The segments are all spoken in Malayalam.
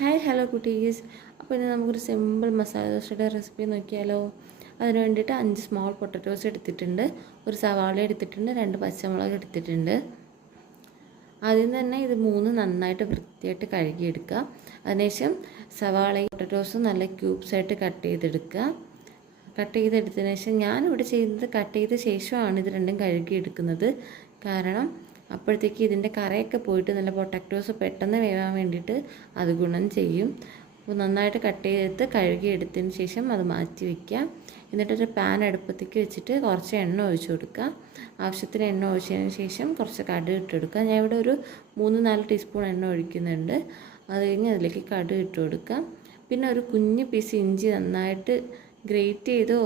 Hi hello കുട്ടീസ്. അപ്പോൾ ഇന്ന് നമുക്കൊരു സിമ്പിൾ മസാല ദോശയുടെ റെസിപ്പി നോക്കിയാലോ. അതിന് വേണ്ടിയിട്ട് 5 സ്മോൾ പൊട്ടറ്റോസ് എടുത്തിട്ടുണ്ട്, ഒരു സവാള എടുത്തിട്ടുണ്ട്, 2 പച്ചമുളക് എടുത്തിട്ടുണ്ട്. ആദ്യം തന്നെ ഇത് 3 നന്നായിട്ട് വൃത്തിയായിട്ട് കഴുകിയെടുക്കുക. അതിനുശേഷം സവാളയും പൊട്ടറ്റോസും നല്ല ക്യൂബ്സായിട്ട് കട്ട് ചെയ്തെടുക്കുക. കട്ട് ചെയ്തെടുത്തതിന് ശേഷം ഞാനിവിടെ ചെയ്യുന്നത് കട്ട് ചെയ്ത ശേഷമാണ് ഇത് രണ്ടും കഴുകിയെടുക്കുന്നത്. കാരണം അപ്പോഴത്തേക്ക് ഇതിൻ്റെ കറയൊക്കെ പോയിട്ട് നല്ല പൊട്ടാറ്റോസ് പെട്ടെന്ന് വേവാൻ വേണ്ടിയിട്ട് അത് ഗുണം ചെയ്യും. അപ്പോൾ നന്നായിട്ട് കട്ട് ചെയ്തെടുത്ത് കഴുകിയെടുത്തതിന് ശേഷം അത് മാറ്റി വയ്ക്കുക. എന്നിട്ടൊരു പാൻ അടുപ്പത്തേക്ക് വെച്ചിട്ട് കുറച്ച് എണ്ണ ഒഴിച്ച് കൊടുക്കുക. ആവശ്യത്തിന് എണ്ണ ഒഴിച്ചതിന് ശേഷം കുറച്ച് കടുക് ഇട്ട് കൊടുക്കുക. ഞാൻ ഇവിടെ ഒരു 3-4 ടീസ്പൂൺ എണ്ണ ഒഴിക്കുന്നുണ്ട്. അത് കഴിഞ്ഞ് അതിലേക്ക് കടുക് ഇട്ട് കൊടുക്കുക. പിന്നെ ഒരു കുഞ്ഞ് പീസ് ഇഞ്ചി നന്നായിട്ട് ഗ്രേറ്റ് ചെയ്തോ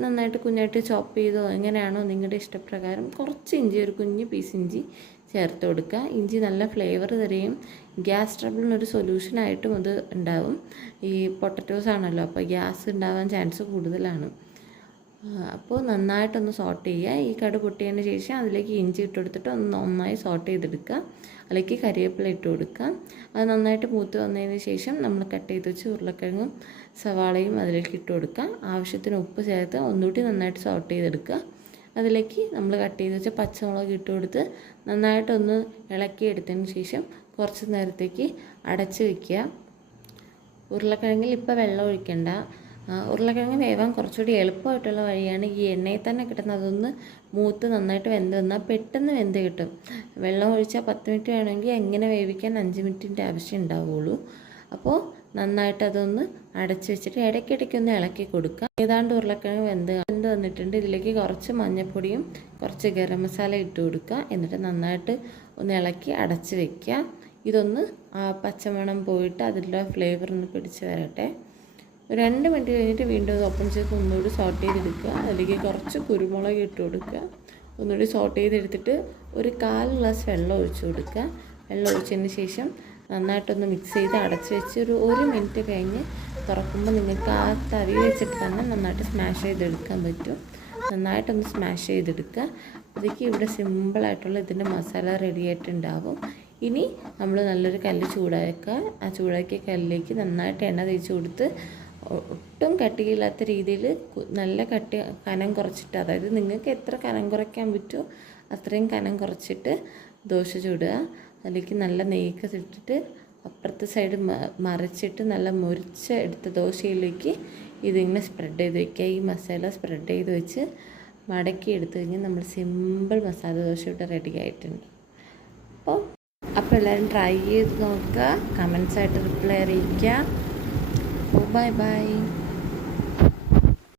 നന്നായിട്ട് കുഞ്ഞായിട്ട് ചോപ്പ് ചെയ്തോ എങ്ങനെയാണോ നിങ്ങളുടെ ഇഷ്ടപ്രകാരം കുറച്ച് ഇഞ്ചി, ഒരു കുഞ്ഞ് പീസ് ഇഞ്ചി ചേർത്ത് കൊടുക്കുക. ഇഞ്ചി നല്ല ഫ്ലേവർ തരുകയും ഗ്യാസ് ട്രബിളിനൊരു സൊല്യൂഷനായിട്ടും അത് ഉണ്ടാവും. ഈ പൊട്ടറ്റോസ് ആണല്ലോ, അപ്പോൾ ഗ്യാസ് ഉണ്ടാവാൻ ചാൻസ് കൂടുതലാണ്. അപ്പോൾ നന്നായിട്ടൊന്ന് സോട്ട് ചെയ്യുക. ഈ കടുക് പൊട്ടിയതിന് ശേഷം അതിലേക്ക് ഇഞ്ചി ഇട്ട് കൊടുത്തിട്ട് നന്നായി സോട്ട് ചെയ്തെടുക്കുക. അതിലേക്ക് കരിവേപ്പില ഇട്ട് കൊടുക്കുക. അത് നന്നായിട്ട് മൂത്ത് വന്നതിന് ശേഷം നമ്മൾ കട്ട് ചെയ്ത് വെച്ച് ഉരുളക്കിഴങ്ങും സവാളയും അതിലേക്ക് ഇട്ട് കൊടുക്കുക. ആവശ്യത്തിന് ഉപ്പ് ചേർത്ത് ഒന്നുകൂടി നന്നായിട്ട് സോട്ട് ചെയ്തെടുക്കുക. അതിലേക്ക് നമ്മൾ കട്ട് ചെയ്ത് വെച്ച പച്ചമുളക് ഇട്ട് കൊടുത്ത് നന്നായിട്ടൊന്ന് ഇളക്കിയെടുത്തതിന് ശേഷം കുറച്ച് നേരത്തേക്ക് അടച്ച് വയ്ക്കുക. ഉരുളക്കിഴങ്ങിൽ ഇപ്പോൾ വെള്ളം ഒഴിക്കണ്ട. ഉരുളക്കിഴങ്ങ് വേവാൻ കുറച്ചുകൂടി എളുപ്പമായിട്ടുള്ള വഴിയാണ് ഈ എണ്ണയിൽ തന്നെ കിട്ടുന്നത്. അതൊന്ന് മൂത്ത് നന്നായിട്ട് വെന്ത് വന്നാൽ പെട്ടെന്ന് വെന്ത് കിട്ടും. വെള്ളം ഒഴിച്ചാൽ 10 മിനിറ്റ് വേണമെങ്കിൽ എങ്ങനെ വേവിക്കാൻ 5 മിനിറ്റിൻ്റെ ആവശ്യം ഉണ്ടാവുള്ളൂ. അപ്പോൾ നന്നായിട്ട് അതൊന്ന് അടച്ച് വെച്ചിട്ട് ഇടയ്ക്കിടയ്ക്കൊന്ന് ഇളക്കി കൊടുക്കുക. ഏതാണ്ട് ഉരുളക്കിഴങ്ങ് വെന്ത് വന്നിട്ടുണ്ട്. ഇതിലേക്ക് കുറച്ച് മഞ്ഞൾപ്പൊടിയും കുറച്ച് ഗരം മസാല ഇട്ട് കൊടുക്കുക. എന്നിട്ട് നന്നായിട്ട് ഒന്ന് ഇളക്കി അടച്ച് വയ്ക്കുക. ഇതൊന്ന് പച്ചമണം പോയിട്ട് അതിൻ്റെ ഫ്ലേവർ ഒന്ന് പിടിച്ച് വരട്ടെ. 2 മിനിറ്റ് കഴിഞ്ഞിട്ട് വീണ്ടും അത് ഓപ്പൺ ചെയ്ത് ഒന്നുകൂടി സോട്ട് ചെയ്തെടുക്കുക. അതിലേക്ക് കുറച്ച് കുരുമുളക് ഇട്ട് കൊടുക്കുക. ഒന്നുകൂടി സോട്ട് ചെയ്തെടുത്തിട്ട് ഒരു 1/4 ഗ്ലാസ് വെള്ളം ഒഴിച്ച് കൊടുക്കുക. വെള്ളം ഒഴിച്ചതിന് ശേഷം നന്നായിട്ടൊന്ന് മിക്സ് ചെയ്ത് അടച്ച് വെച്ച് ഒരു 1 മിനിറ്റ് കഴിഞ്ഞ് തുറക്കുമ്പോൾ നിങ്ങൾക്ക് ആ തവി വെച്ചിട്ട് തന്നെ നന്നായിട്ട് സ്മാഷ് ചെയ്തെടുക്കാൻ പറ്റും. നന്നായിട്ടൊന്ന് സ്മാഷ് ചെയ്തെടുക്കുക. അപ്പോഴേക്ക് ഇവിടെ സിമ്പിളായിട്ടുള്ള ഇതിൻ്റെ മസാല റെഡി ആയിട്ടുണ്ടാവും. ഇനി നമ്മൾ നല്ലൊരു കല്ല് ചൂടാക്കുക. ആ ചൂടാക്കിയ കല്ലിലേക്ക് നന്നായിട്ട് എണ്ണ തേച്ച് കൊടുത്ത് ഒട്ടും കട്ടിയില്ലാത്ത രീതിയിൽ നല്ല കനം കുറച്ചിട്ട്, അതായത് നിങ്ങൾക്ക് എത്ര കനം കുറയ്ക്കാൻ പറ്റുമോ അത്രയും കനം കുറച്ചിട്ട് ദോശ ചുടുക. അതിലേക്ക് നല്ല നെയ്യൊക്കെ ഇട്ടിട്ട് അപ്പുറത്തെ സൈഡ് മറിച്ചിട്ട് നല്ല മുരിച്ച എടുത്ത ദോശയിലേക്ക് ഇതിങ്ങനെ സ്പ്രെഡ് ചെയ്ത് വയ്ക്കുക. ഈ മസാല സ്പ്രെഡ് ചെയ്ത് വെച്ച് മടക്കി എടുത്തു കഴിഞ്ഞാൽ നമ്മൾ സിമ്പിൾ മസാല ദോശ ഇവിടെ റെഡി ആയിട്ടുണ്ട്. അപ്പോൾ എല്ലാവരും ട്രൈ ചെയ്ത് നോക്കുക. കമൻസായിട്ട് റിപ്ലൈ അറിയിക്കുക. Bye bye.